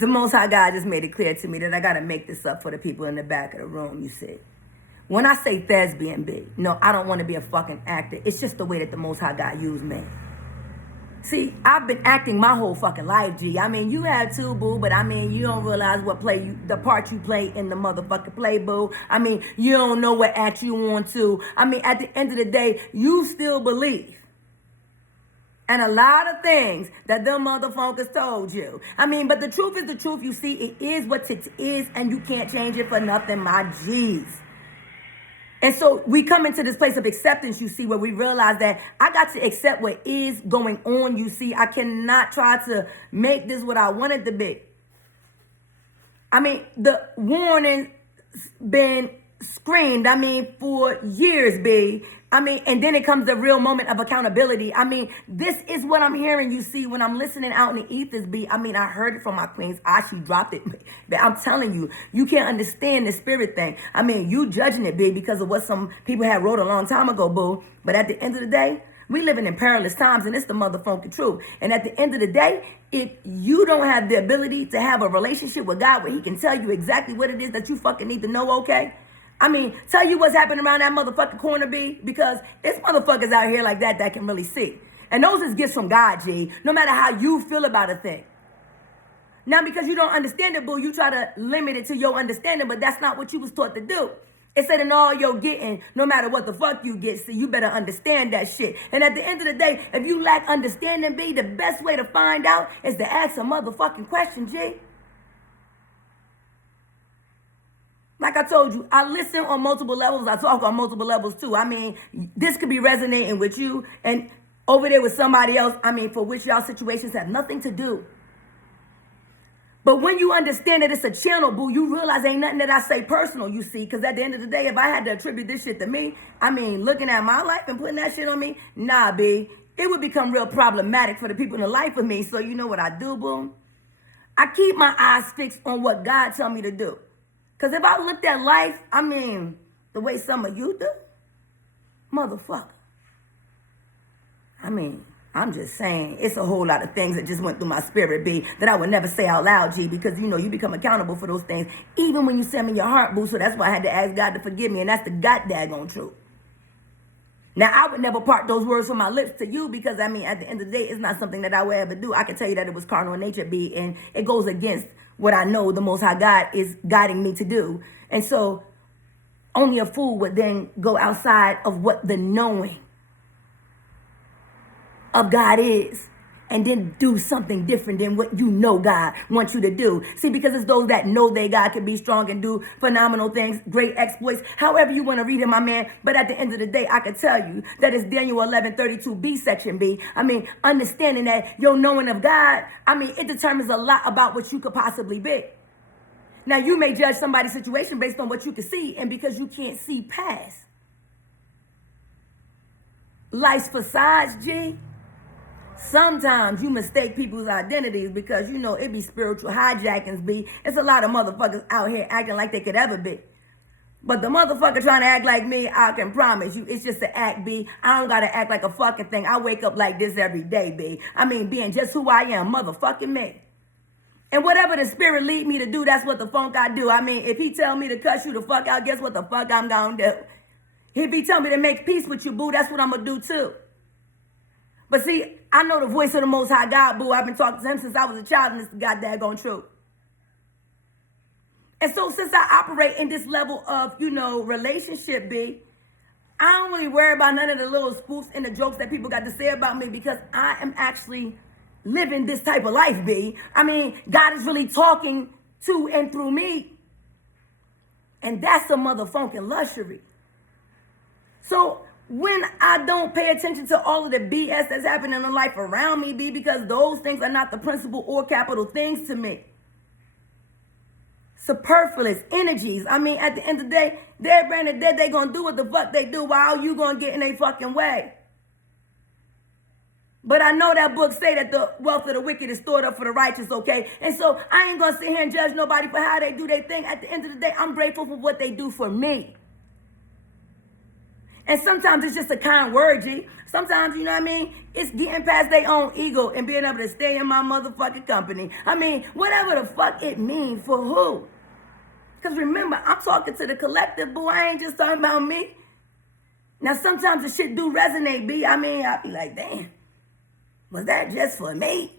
the Most High God just made it clear to me that I got to make this up for the people in the back of the room, you see. When I say thespian, B, no, I don't want to be a fucking actor. It's just the way that the Most High God used me. See, I've been acting my whole fucking life, G. I mean, you have too, boo, but I mean, you don't realize the part you play in the motherfucking play, boo. I mean, you don't know what act you want to. I mean, at the end of the day, you still believe. And a lot of things that them motherfuckers told you. I mean, but the truth is the truth. You see, it is what it is, and you can't change it for nothing, my G's. And so we come into this place of acceptance, you see, where we realize that I got to accept what is going on, you see. I cannot try to make this what I want it to be. I mean, the warning's been screamed, I mean, for years, B. I mean, and then it comes the real moment of accountability. I mean, this is what I'm hearing, you see, when I'm listening out in the ethers, B. I mean, I heard it from my queen's eye. She dropped it. But I'm telling you, you can't understand the spirit thing. I mean, you judging it, B, because of what some people had wrote a long time ago, boo. But at the end of the day, we living in perilous times, and it's the motherfucking truth. And at the end of the day, if you don't have the ability to have a relationship with God where he can tell you exactly what it is that you fucking need to know, okay? I mean, tell you what's happening around that motherfucking corner, B, because it's motherfuckers out here like that can really see. And those is gifts from God, G, no matter how you feel about a thing. Now, because you don't understand it, boo, you try to limit it to your understanding, but that's not what you was taught to do. It said in all your getting, no matter what the fuck you get, see, you better understand that shit. And at the end of the day, if you lack understanding, B, the best way to find out is to ask a motherfucking question, G. Like I told you, I listen on multiple levels. I talk on multiple levels too. I mean, this could be resonating with you and over there with somebody else, I mean, for which y'all situations have nothing to do. But when you understand that it's a channel, boo, you realize ain't nothing that I say personal, you see. Because at the end of the day, if I had to attribute this shit to me, I mean, looking at my life and putting that shit on me, nah, B, it would become real problematic for the people in the life of me. So you know what I do, boo? I keep my eyes fixed on what God tell me to do. Because if I looked at life, I mean, the way some of you do, motherfucker. I mean, I'm just saying, it's a whole lot of things that just went through my spirit, B, that I would never say out loud, G, because, you know, you become accountable for those things, even when you send me your heart, boo. So that's why I had to ask God to forgive me, and that's the god-daggone truth. Now, I would never part those words from my lips to you because, I mean, at the end of the day, it's not something that I would ever do. I can tell you that it was carnal in nature, B, and it goes against what I know the Most High God is guiding me to do. And so only a fool would then go outside of what the knowing of God is and then do something different than what you know God wants you to do. See, because it's those that know they God can be strong and do phenomenal things, great exploits, however you want to read it, my man. But at the end of the day, I can tell you that it's Daniel 11:32b section B. I mean, understanding that your knowing of God, I mean, it determines a lot about what you could possibly be. Now, you may judge somebody's situation based on what you can see and because you can't see past life's facades, G. Sometimes you mistake people's identities because, you know, it be spiritual hijackings, B. It's a lot of motherfuckers out here acting like they could ever be. But the motherfucker trying to act like me, I can promise you, it's just an act, B. I don't got to act like a fucking thing. I wake up like this every day, B. I mean, being just who I am, motherfucking me. And whatever the spirit lead me to do, that's what the funk I do. I mean, if he tell me to cuss you the fuck out, guess what the fuck I'm gonna do? If he tell me to make peace with you, boo, that's what I'm gonna do too. But see, I know the voice of the Most High God, boo. I've been talking to him since I was a child, and it's the goddamn truth. And so since I operate in this level of, you know, relationship, B, I don't really worry about none of the little spoofs and the jokes that people got to say about me because I am actually living this type of life, B. I mean, God is really talking to and through me. And that's a motherfucking luxury. So when I don't pay attention to all of the BS that's happening in life around me, B, because those things are not the principal or capital things to me. Superfluous energies. I mean, at the end of the day, they're branded dead. They gonna do what the fuck they do while you gonna get in their fucking way. But I know that book say that the wealth of the wicked is stored up for the righteous, okay? And so I ain't gonna sit here and judge nobody for how they do their thing. At the end of the day, I'm grateful for what they do for me. And sometimes it's just a kind word, G. Sometimes, you know what I mean? It's getting past their own ego and being able to stay in my motherfucking company. I mean, whatever the fuck it means for who. Because remember, I'm talking to the collective, boo. I ain't just talking about me. Now, sometimes the shit do resonate, B. I mean, I be like, damn, was that just for me?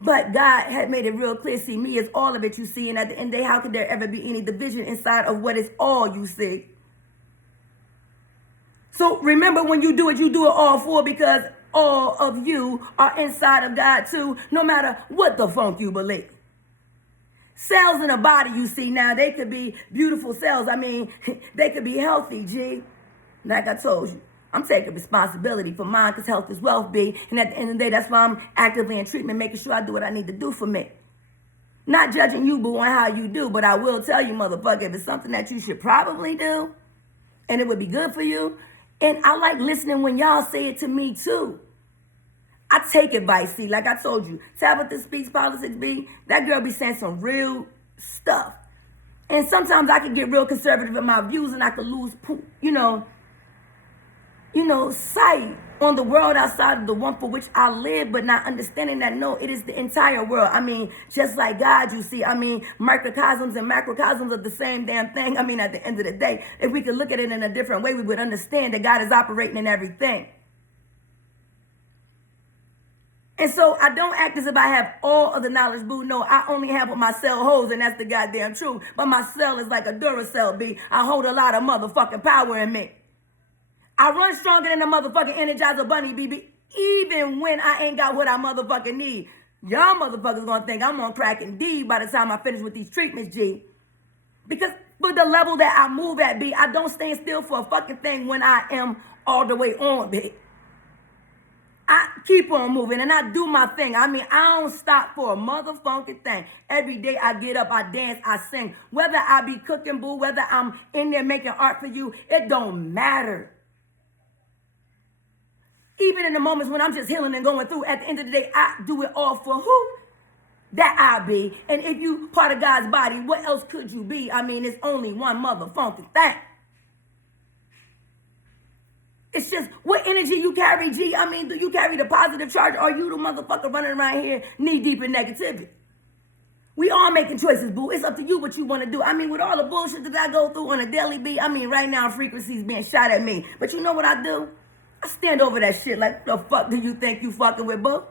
But God had made it real clear. See, me is all of it you see. And at the end of the day, how could there ever be any division inside of what is all you see? So remember, when you do it all for, because all of you are inside of God too, no matter what the funk you believe. Cells in a body you see now, they could be beautiful cells. I mean, they could be healthy, G. Like I told you, I'm taking responsibility for mine because health is wealth, B. And at the end of the day, that's why I'm actively in treatment, making sure I do what I need to do for me. Not judging you, boo, on how you do, but I will tell you, motherfucker, if it's something that you should probably do and it would be good for you. And I like listening when y'all say it to me too. I take advice, see, like I told you, Tabitha Speaks Politics, B, that girl be saying some real stuff. And sometimes I can get real conservative in my views and I could lose, sight on the world outside of the one for which I live, but not understanding that, no, it is the entire world. I mean, just like God, you see, I mean, microcosms and macrocosms are the same damn thing. I mean, at the end of the day, if we could look at it in a different way, we would understand that God is operating in everything. And so I don't act as if I have all of the knowledge, boo. No, I only have what my cell holds, and that's the goddamn truth. But my cell is like a Duracell, B. I hold a lot of motherfucking power in me. I run stronger than a motherfucking Energizer Bunny, BB, even when I ain't got what I motherfucking need. Y'all motherfuckers gonna think I'm on crack and D by the time I finish with these treatments, G. Because for the level that I move at, B, I don't stand still for a fucking thing when I am all the way on, B. I keep on moving and I do my thing. I mean, I don't stop for a motherfucking thing. Every day I get up, I dance, I sing. Whether I be cooking, boo, whether I'm in there making art for you, it don't matter. Even in the moments when I'm just healing and going through, at the end of the day, I do it all for who? That I be. And if you part of God's body, what else could you be? I mean, it's only one motherfucking thing. It's just what energy you carry, G. I mean, do you carry the positive charge, or are you the motherfucker running around here knee deep in negativity? We all making choices, boo. It's up to you what you want to do. I mean, with all the bullshit that I go through on a daily beat, I mean, right now frequencies being shot at me. But you know what I do? I stand over that shit like, the fuck do you think you fucking with, boo?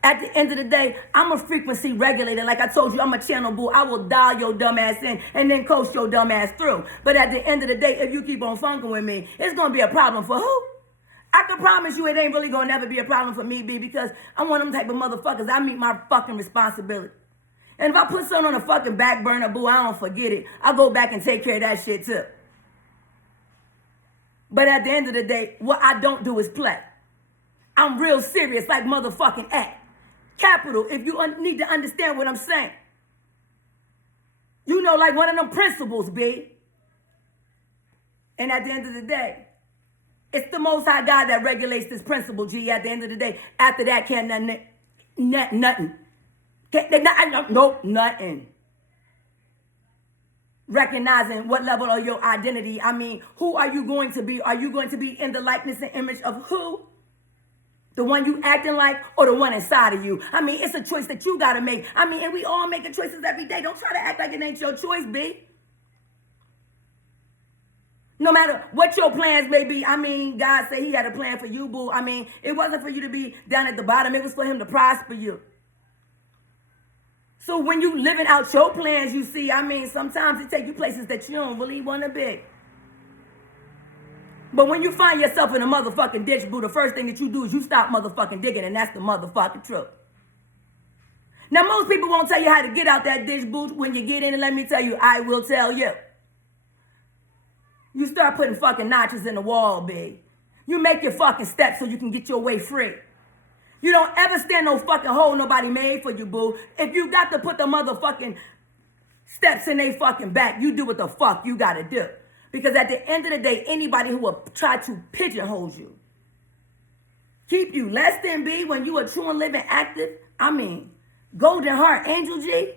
At the end of the day, I'm a frequency regulator. Like I told you, I'm a channel, boo. I will dial your dumb ass in and then coach your dumb ass through. But at the end of the day, if you keep on funking with me, it's going to be a problem for who? I can promise you it ain't really going to never be a problem for me, B, because I'm one of them type of motherfuckers. I meet my fucking responsibility. And if I put something on a fucking back burner, boo, I don't forget it. I go back and take care of that shit too. But at the end of the day, what I don't do is play. I'm real serious, like motherfucking act. Capital, if you need to understand what I'm saying. You know, like one of them principles, B. And at the end of the day, it's the Most High God that regulates this principle, G. At the end of the day, after that, can't nothing. Nope, nothing. Recognizing what level of your identity, I mean, who are you going to be? Are you going to be in the likeness and image of who? The one you acting like or the one inside of you? I mean, it's a choice that you got to make. I mean, and we all making choices every day. Don't try to act like it ain't your choice, B. No matter what your plans may be, I mean, God said he had a plan for you, boo. I mean, it wasn't for you to be down at the bottom. It was for him to prosper you. So when you living out your plans, you see, I mean, sometimes it take you places that you don't really want to be. But when you find yourself in a motherfucking ditch, boo, the first thing that you do is you stop motherfucking digging, and that's the motherfucking truth. Now, most people won't tell you how to get out that ditch, boo. When you get in, and let me tell you, I will tell you. You start putting fucking notches in the wall, big. You make your fucking steps so you can get your way free. You don't ever stand no fucking hole nobody made for you, boo. If you got to put the motherfucking steps in they fucking back, you do what the fuck you gotta do. Because at the end of the day, anybody who will try to pigeonhole you, keep you less than, B, when you are true and living active, I mean, golden heart angel, G.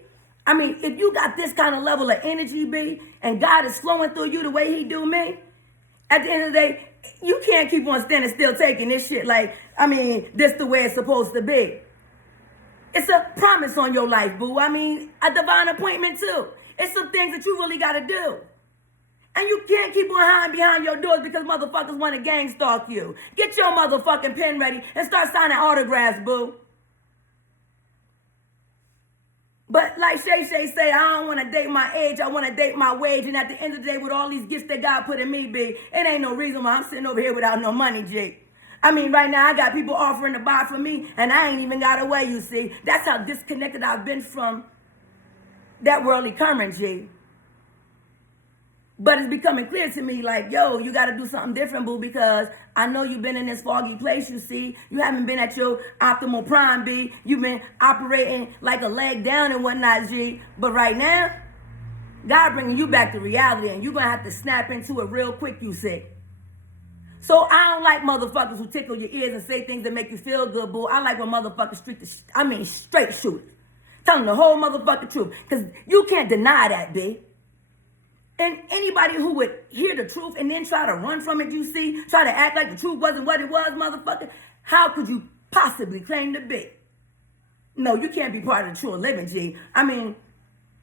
I mean, if you got this kind of level of energy, B, and God is flowing through you the way he do me, at the end of the day, You can't keep on standing still taking this shit like, I mean, this the way it's supposed to be. It's a promise on your life, boo. I mean, a divine appointment too. It's some things that you really got to do. And you can't keep on hiding behind your doors because motherfuckers want to gang stalk you. Get your motherfucking pen ready and start signing autographs, boo. But like Shay Shay say, I don't want to date my age. I want to date my wage. And at the end of the day, with all these gifts that God put in me, B, it ain't no reason why I'm sitting over here without no money, G. I mean, right now, I got people offering to buy from me, and I ain't even got away, you see. That's how disconnected I've been from that worldly currency. But it's becoming clear to me, like, yo, you got to do something different, boo, because I know you've been in this foggy place, you see. You haven't been at your optimal prime, B. You've been operating like a leg down and whatnot, G. But right now, God bringing you back to reality, and you're going to have to snap into it real quick, you see. So I don't like motherfuckers who tickle your ears and say things that make you feel good, boo. I like when motherfuckers straight shooters. Tell them the whole motherfucking truth. Because you can't deny that, B. And anybody who would hear the truth and then try to run from it, you see, try to act like the truth wasn't what it was, motherfucker, how could you possibly claim to be? No, you can't be part of the true living, G. I mean,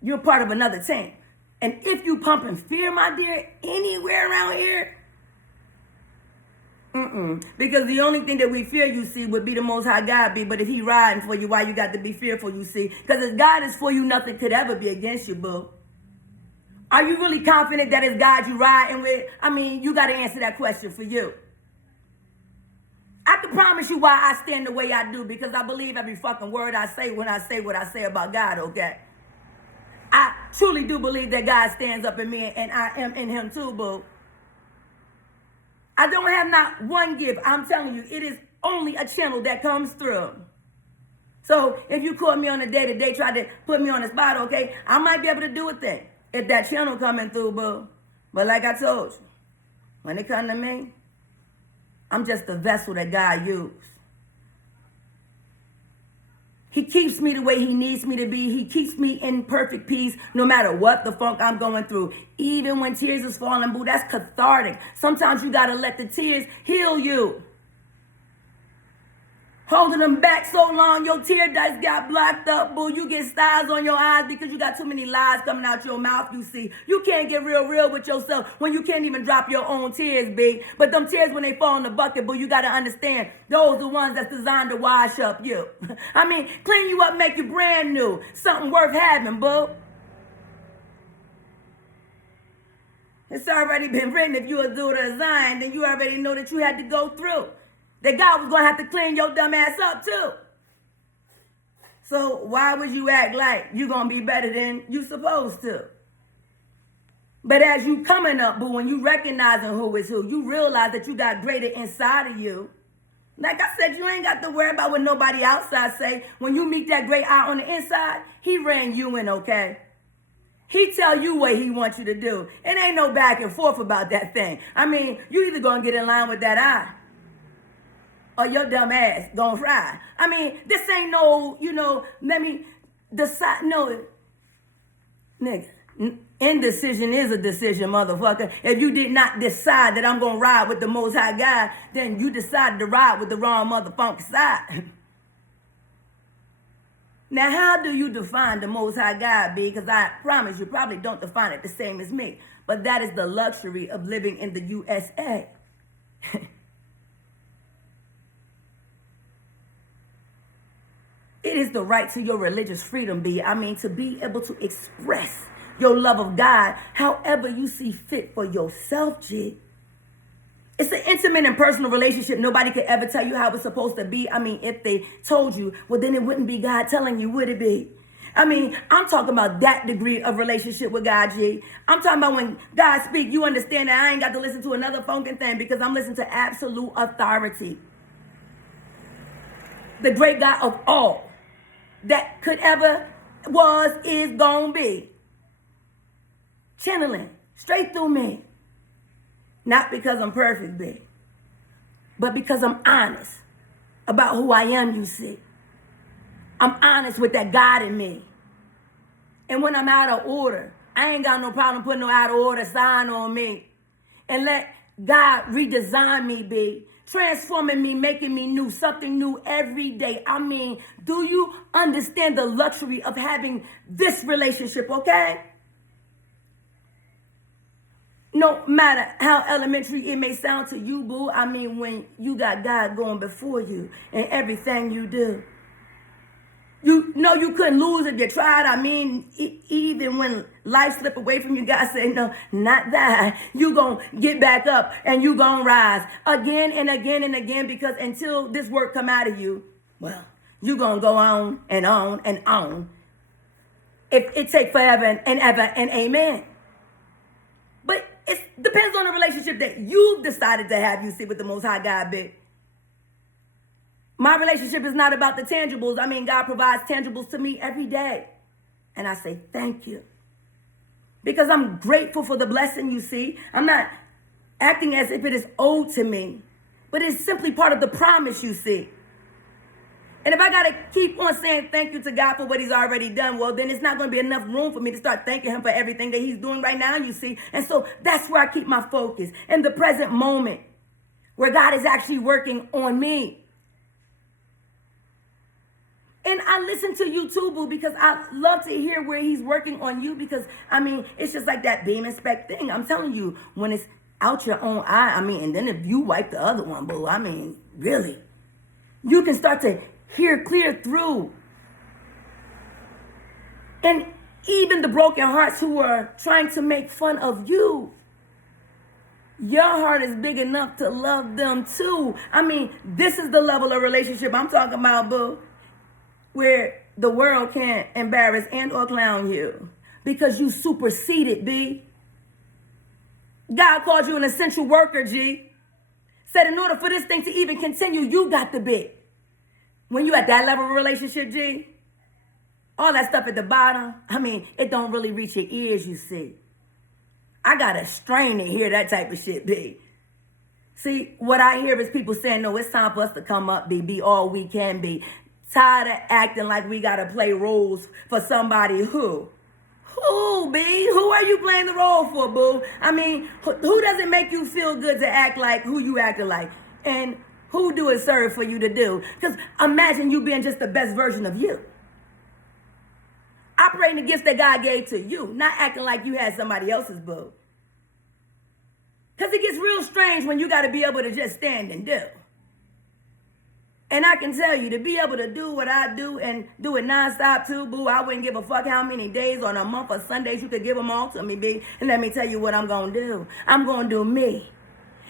you're part of another team. And if you pumping fear, my dear, anywhere around here, because the only thing that we fear, you see, would be the Most High God, be. But if he riding for you, why you got to be fearful, you see? Because if God is for you, nothing could ever be against you, boo. Are you really confident that it's God you riding with? I mean, you got to answer that question for you. I can promise you why I stand the way I do, because I believe every fucking word I say when I say what I say about God, okay? I truly do believe that God stands up in me, and I am in him too, boo. I don't have not one gift. I'm telling you, it is only a channel that comes through. So if you caught me on a day-to-day, try to put me on the spot, okay, I might be able to do a thing if that channel coming through, boo. But like I told you, when it comes to me, I'm just a vessel that God used. He keeps me the way he needs me to be. He keeps me in perfect peace no matter what the funk I'm going through. Even when tears is falling, boo, that's cathartic. Sometimes you got to let the tears heal you. Holding them back so long, your tear ducts got blocked up, boo. You get stars on your eyes because you got too many lies coming out your mouth, you see. You can't get real with yourself when you can't even drop your own tears, B. But them tears, when they fall in the bucket, boo, you got to understand, those are the ones that's designed to wash up you. I mean, clean you up, make you brand new. Something worth having, boo. It's already been written. If you a dude or a Zion, then you already know that you had to go through. That God was going to have to clean your dumb ass up too. So why would you act like you're going to be better than you supposed to? But as you coming up, boo, when you recognizing who is who, you realize that you got greater inside of you. Like I said, you ain't got to worry about what nobody outside say. When you meet that great eye on the inside, he ran you in, okay? He tell you what he wants you to do. It ain't no back and forth about that thing. I mean, you either going to get in line with that eye, or your dumb ass gonna fry. I mean, this ain't no, let me decide. No, nigga, indecision is a decision, motherfucker. If you did not decide that I'm gonna ride with the Most High God, then you decided to ride with the wrong motherfucking side. Now, how do you define the Most High God, B? Because I promise you probably don't define it the same as me. But that is the luxury of living in the USA. It is the right to your religious freedom, B. I mean, to be able to express your love of God however you see fit for yourself, G. It's an intimate and personal relationship. Nobody could ever tell you how it's supposed to be. I mean, if they told you, well, then it wouldn't be God telling you, would it be? I mean, I'm talking about that degree of relationship with God, G. I'm talking about when God speaks, you understand that I ain't got to listen to another funkin' thing because I'm listening to absolute authority. The great God of all that could ever, was, is, gonna be. Channeling straight through me. Not because I'm perfect, B, but because I'm honest about who I am, you see. I'm honest with that God in me. And when I'm out of order, I ain't got no problem putting no out of order sign on me. And let God redesigned me, B. Transforming me, making me new, something new every day. I mean, do you understand the luxury of having this relationship, okay? No matter how elementary it may sound to you, boo, I mean, when you got God going before you in everything you do. You know you couldn't lose if you tried. I mean, even when life slipped away from you, God said, no, not that. You gonna get back up and you gonna rise again and again and again, because until this work come out of you, well, you gonna go on and on and on. It take forever and ever and amen. But it depends on the relationship that you've decided to have, you see, with the Most High God, big. My relationship is not about the tangibles. I mean, God provides tangibles to me every day. And I say, thank you. Because I'm grateful for the blessing, you see. I'm not acting as if it is owed to me, but it's simply part of the promise, you see. And if I got to keep on saying thank you to God for what he's already done, well, then it's not going to be enough room for me to start thanking him for everything that he's doing right now, you see. And so that's where I keep my focus, in the present moment, where God is actually working on me. And I listen to you too, boo, because I love to hear where he's working on you, because, I mean, it's just like that beam and spec thing. I'm telling you, when it's out your own eye, I mean, and then if you wipe the other one, boo, I mean, really, you can start to hear clear through. And even the broken hearts who are trying to make fun of you, your heart is big enough to love them too. I mean, this is the level of relationship I'm talking about, boo, where the world can't embarrass and or clown you because you superseded, B. God called you an essential worker, G. Said in order for this thing to even continue, you got the bit. When you at that level of relationship, G, all that stuff at the bottom, I mean, it don't really reach your ears, you see. I got to strain to hear that type of shit, B. See, what I hear is people saying, no, it's time for us to come up, B, be all we can be. Tired of acting like we got to play roles for somebody who? Who, B? Who are you playing the role for, boo? I mean, who does it make you feel good to act like who you acting like? And who do it serve for you to do? Because imagine you being just the best version of you. Operating the gifts that God gave to you, not acting like you had somebody else's, boo. Because it gets real strange when you got to be able to just stand and do. And I can tell you, to be able to do what I do and do it nonstop too, boo, I wouldn't give a fuck how many days on a month or Sundays you could give them all to me, B. And let me tell you what I'm going to do. I'm going to do me.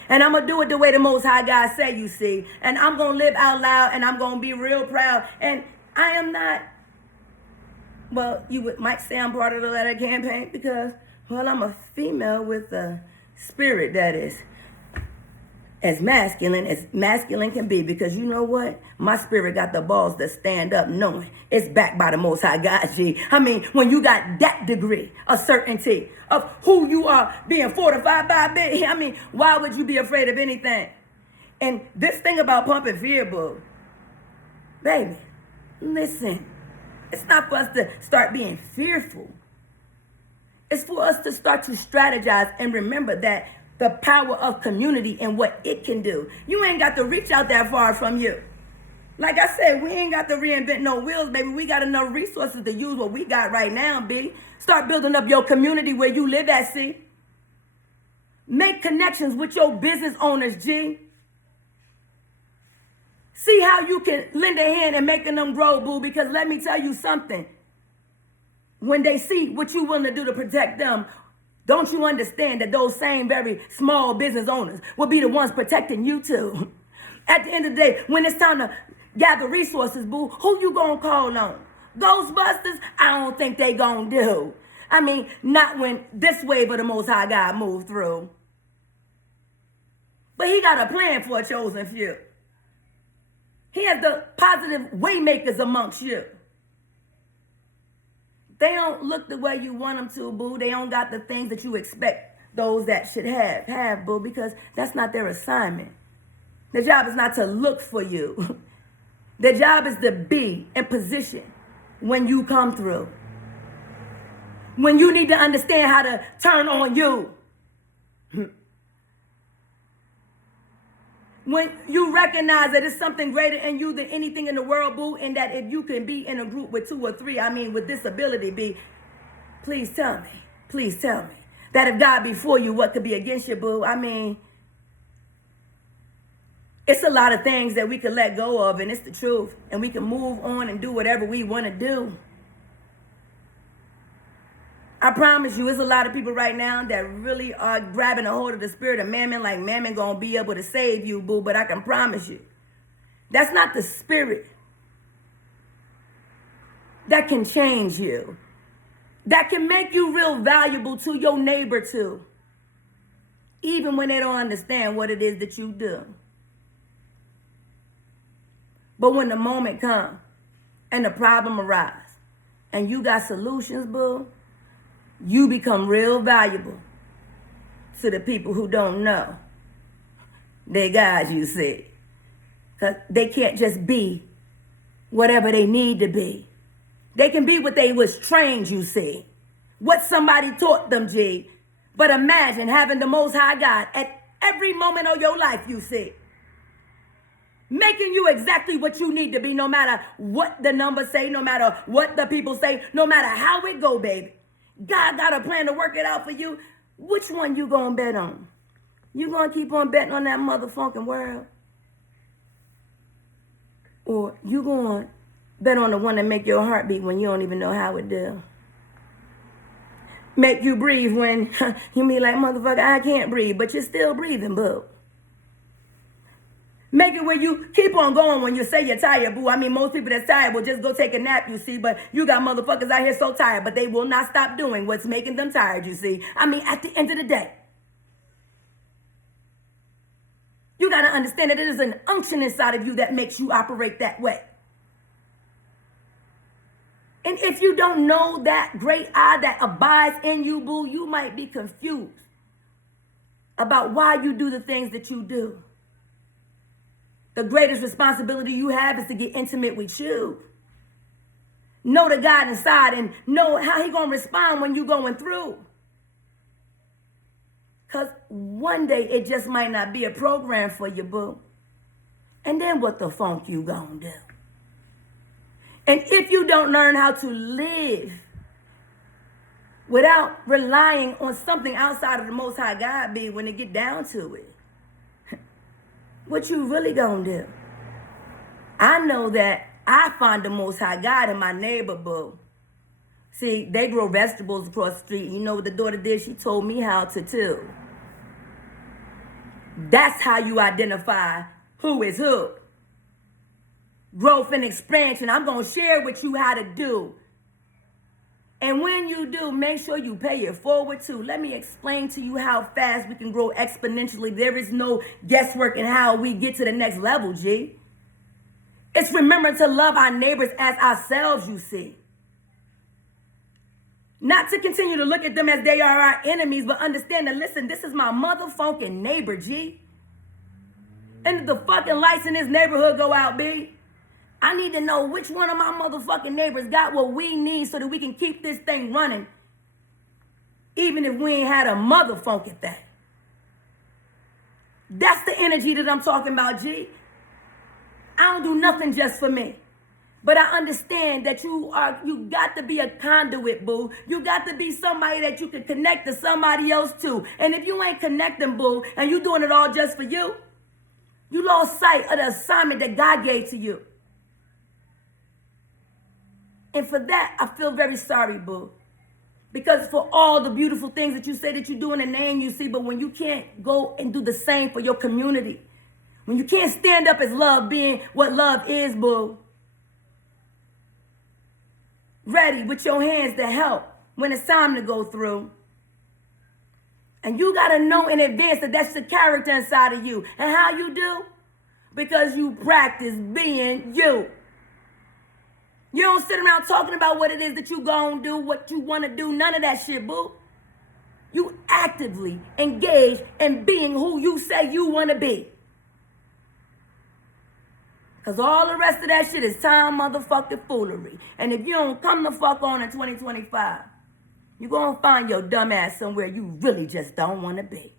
And I'm going to do it the way the Most High God said, you see. And I'm going to live out loud, and I'm going to be real proud. And I am not, well, you might say I'm part of the letter campaign because, well, I'm a female with a spirit that is as masculine can be, because you know what? My spirit got the balls to stand up knowing it's backed by the Most High God, G. I mean, when you got that degree of certainty of who you are being fortified by, I mean, why would you be afraid of anything? And this thing about pumping fear, boo, baby, listen, it's not for us to start being fearful. It's for us to start to strategize and remember that the power of community and what it can do. You ain't got to reach out that far from you. Like I said, we ain't got to reinvent no wheels, baby. We got enough resources to use what we got right now, B. Start building up your community where you live at, C. Make connections with your business owners, G. See how you can lend a hand in making them grow, boo, because let me tell you something. When they see what you willing to do to protect them, don't you understand that those same very small business owners will be the ones protecting you too? At the end of the day, when it's time to gather resources, boo, who you gonna call on? Ghostbusters? I don't think they gonna do. I mean, not when this wave of the Most High God moved through. But he got a plan for a chosen few. He has the positive waymakers amongst you. They don't look the way you want them to, boo. They don't got the things that you expect those that should have, boo, because that's not their assignment. Their job is not to look for you. Their job is to be in position when you come through. When you need to understand how to turn on you. When you recognize that it's something greater in you than anything in the world, boo, and that if you can be in a group with 2 or 3, I mean with disability, B, please tell me that if God be for you, what could be against you, boo? I mean, it's a lot of things that we can let go of, and it's the truth, and we can move on and do whatever we want to do. I promise you, there's a lot of people right now that really are grabbing a hold of the spirit of mammon, like mammon gonna be able to save you, boo. But I can promise you, that's not the spirit that can change you, that can make you real valuable to your neighbor too, even when they don't understand what it is that you do. But when the moment comes and the problem arises and you got solutions, boo, you become real valuable to the people who don't know they God, you see. Because they can't just be whatever they need to be. They can be what they was trained, you see. What somebody taught them, G. But imagine having the Most High God at every moment of your life, you see. Making you exactly what you need to be, no matter what the numbers say, no matter what the people say, no matter how it go, baby. God got a plan to work it out for you. Which one you gonna bet on? You gonna keep on betting on that motherfucking world? Or you gonna bet on the one that make your heart beat when you don't even know how it do? Make you breathe when you be like, motherfucker, I can't breathe, but you're still breathing, boo. Make it where you keep on going when you say you're tired, boo. I mean, most people that's tired will just go take a nap, you see. But you got motherfuckers out here so tired, but they will not stop doing what's making them tired, you see. I mean, at the end of the day, you got to understand that it is an unction inside of you that makes you operate that way. And if you don't know that great I that abides in you, boo, you might be confused about why you do the things that you do. The greatest responsibility you have is to get intimate with you. Know the God inside and know how he gonna respond when you going through. Because one day it just might not be a program for you, boo. And then what the funk you gonna do? And if you don't learn how to live without relying on something outside of the Most High God, be when it get down to it, what you really gonna do? I know that I find the Most High God in my neighbor, boo. See, they grow vegetables across the street. You know what the daughter did? She told me how to too. That's how you identify who is who. Growth and expansion. I'm gonna share with you how to do. And when you do, make sure you pay it forward too. Let me explain to you how fast we can grow exponentially. There is no guesswork in how we get to the next level, G. It's remembering to love our neighbors as ourselves, you see. Not to continue to look at them as they are our enemies, but understand that, listen, this is my motherfucking neighbor, G. And if the fucking lights in this neighborhood go out, B, I need to know which one of my motherfucking neighbors got what we need so that we can keep this thing running. Even if we ain't had a motherfucking thing. That's the energy that I'm talking about, G. I don't do nothing just for me. But I understand that you got to be a conduit, boo. You got to be somebody that you can connect to somebody else to. And if you ain't connecting, boo, and you doing it all just for you, you lost sight of the assignment that God gave to you. And for that, I feel very sorry, boo. Because for all the beautiful things that you say that you do in the name, you see, but when you can't go and do the same for your community, when you can't stand up as love being what love is, boo, ready with your hands to help when it's time to go through. And you got to know in advance that that's the character inside of you. And how you do? Because you practice being you. You don't sit around talking about what it is that you gonna do, what you want to do, none of that shit, boo. You actively engage in being who you say you want to be. Because all the rest of that shit is time motherfucking foolery. And if you don't come the fuck on in 2025, you're going to find your dumb ass somewhere you really just don't want to be.